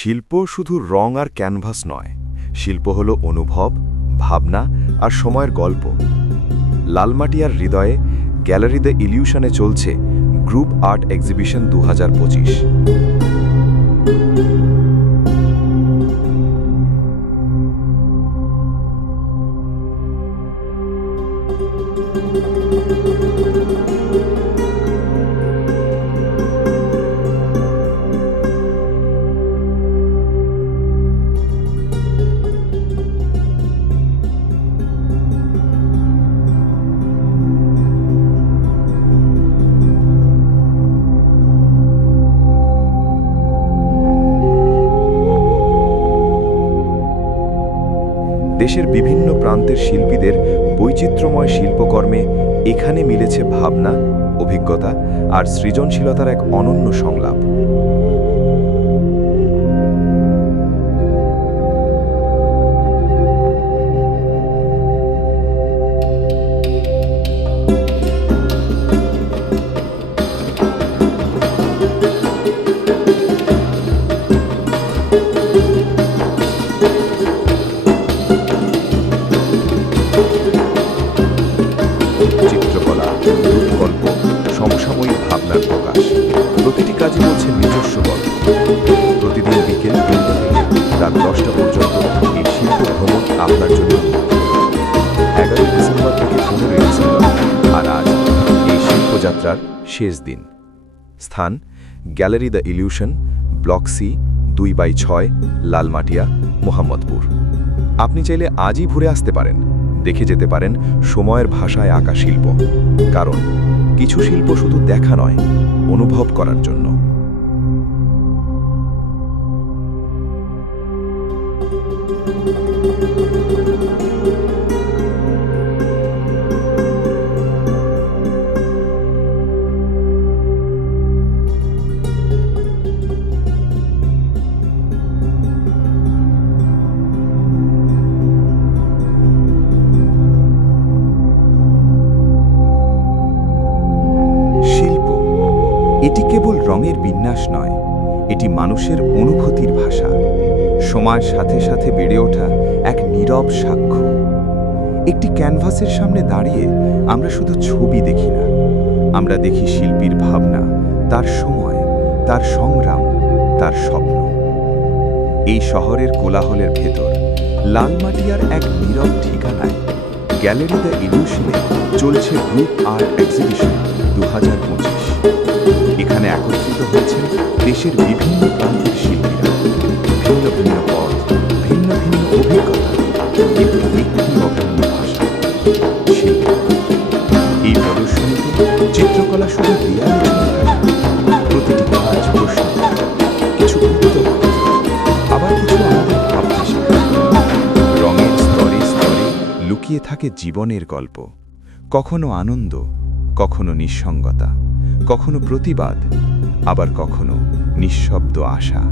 শিল্প শুধু রং আর ক্যানভাস নয়। শিল্প হল অনুভব, ভাবনা আর সময়ের গল্প। লালমাটিয়ার হৃদয়ে গ্যালারি দ্য ইলিউশনে চলছে গ্রুপ আর্ট এক্সিবিশন দু হাজার পঁচিশ। দেশের বিভিন্ন প্রান্তের শিল্পীদের বৈচিত্র্যময় শিল্পকর্মে এখানে মিলেছে ভাবনা, অভিজ্ঞতা আর সৃজনশীলতার এক অনন্য সংলাপ। চিত্রকলা, রূপকল্প, সমসাময়িক ভাবনার প্রকাশ। প্রতিটি কাজই বলছে নিজস্ব গল্প। প্রতিদিন বিকেল তিনটা থেকে রাত দশটা পর্যন্ত এই শিল্প ভ্রমণ আপনার জন্য এগারোই ডিসেম্বর থেকে পনেরোই ডিসেম্বর আর আজ এই শিল্পযাত্রার শেষ দিন। স্থান, gallery the illusion, block C, দুই বাই ছয়, লালমাটিয়া, মোহাম্মদপুর। আপনি চাইলে আজই ঘুরে আসতে পারেন। দেখে যেতে পারেন সময়ের ভাষায় আঁকা শিল্প। কারণ কিছু শিল্প শুধু দেখা নয়, অনুভব করার জন্য। রঙের বিন্যাস নয়, এটি মানুষের অনুভূতির ভাষা। সময়ের সাথে সাথে বেড়ে ওঠা এক নীরব সাক্ষ্য। একটি ক্যানভাসের সামনে দাঁড়িয়ে আমরা শুধু ছবি দেখি না, আমরা দেখি শিল্পীর ভাবনা, তার সময়, তার সংগ্রাম, তার স্বপ্ন। এই শহরের কোলাহলের ভেতর, লালমাটিয়ার এক নীরব ঠিকানায়, গ্যালারি দ্য ইলিউশনে চলছে গ্রুপ আর্ট এক্সিবিশন দু দেশের বিভিন্ন প্রান্তের শিল্পীরা ভিন্ন ভিন্ন পথ, ভিন্ন ভিন্ন অভিজ্ঞতা একটি অভিন্ন ভাষা এই প্রদর্শনীতে চিত্রকলা শুধু দেয়ালে প্রতিটি কাজ প্রশ্ন কিছু আবার কিছু আমাদের রঙের স্তরে স্তরে লুকিয়ে থাকে জীবনের গল্প। কখনো আনন্দ, কখনো নিঃসঙ্গতা, কখনো প্রতিবাদ, আবার কখনো নিঃশব্দ আশা।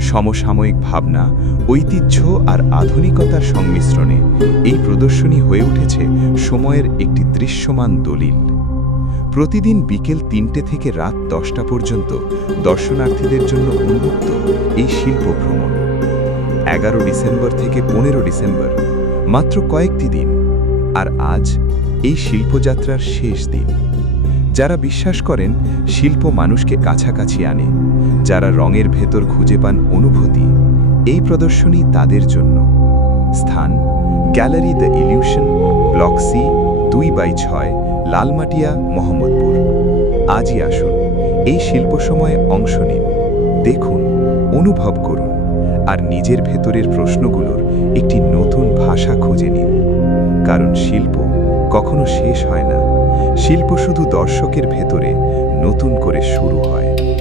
সমসাময়িক ভাবনা, ঐতিহ্য আর আধুনিকতার সংমিশ্রণে এই প্রদর্শনী হয়ে উঠেছে সময়ের একটি দৃশ্যমান দলিল। প্রতিদিন বিকেল তিনটে থেকে রাত দশটা পর্যন্ত দর্শনার্থীদের জন্য উন্মুক্ত এই শিল্প ভ্রমণ। এগারো ডিসেম্বর থেকে পনেরো ডিসেম্বর, মাত্র কয়েকটি দিন। আর আজ এই শিল্পযাত্রার শেষ দিন। যারা বিশ্বাস করেন, শিল্প মানুষকে কাছাকাছি আনে, যারা রঙের ভেতর খুঁজে পান অনুভূতি, এই প্রদর্শনী তাদের জন্য। স্থান, gallery the illusion, block C, দুই বাই ছয়, লালমাটিয়া, মোহাম্মদপুর। আজই আসুন, এই শিল্প সময়ে অংশ নিন, দেখুন, অনুভব করুন, আর নিজের ভেতরের প্রশ্নগুলোর একটি নতুন ভাষা খুঁজে নিন। কারণ শিল্প কখনো শেষ হয় না। শিল্প শুধু দর্শকের ভেতরে নতুন করে শুরু হয়।